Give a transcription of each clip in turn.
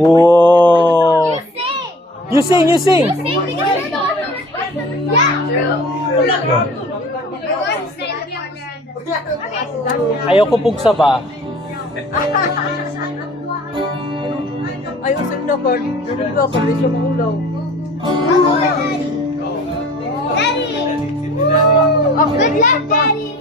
Whoa! You sing, you sing. Yeah, true. Ayoko pugsa ba? Ayaw sa nakard. Ganun ka, pala siya maulaw. Daddy! Oh, good luck, Daddy!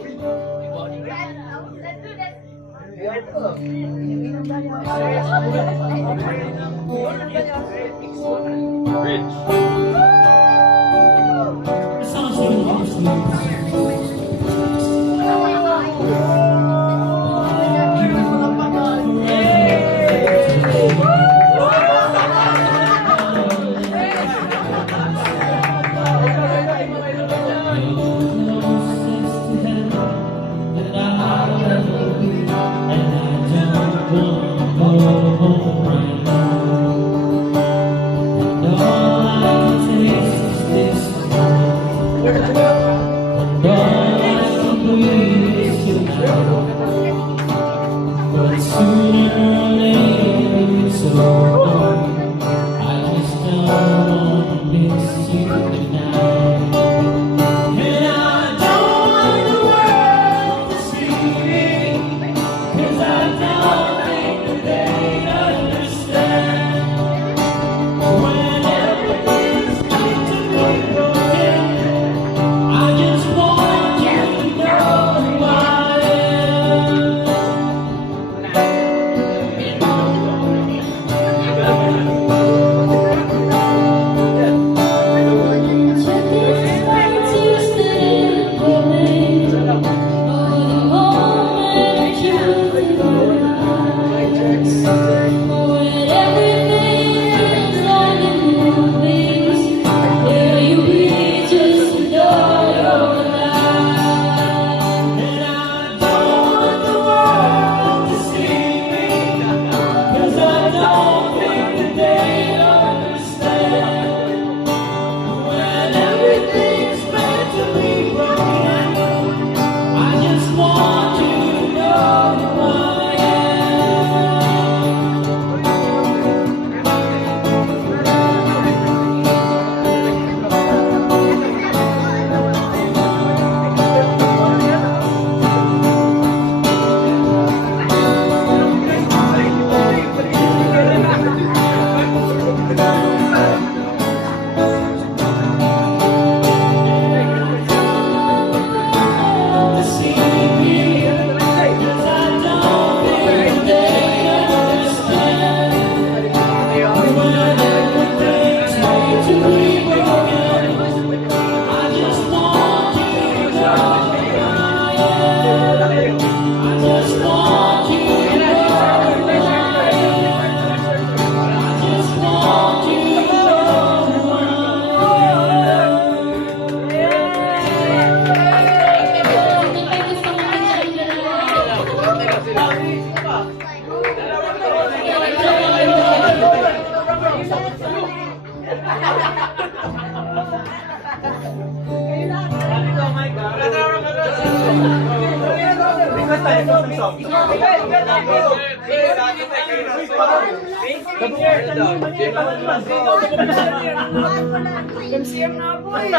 MCM na ako eh.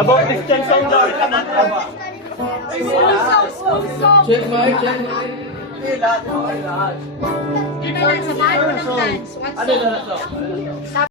About this time song daw. Check mic, check mic. Ano na sa bahay mo ng dance? What's up?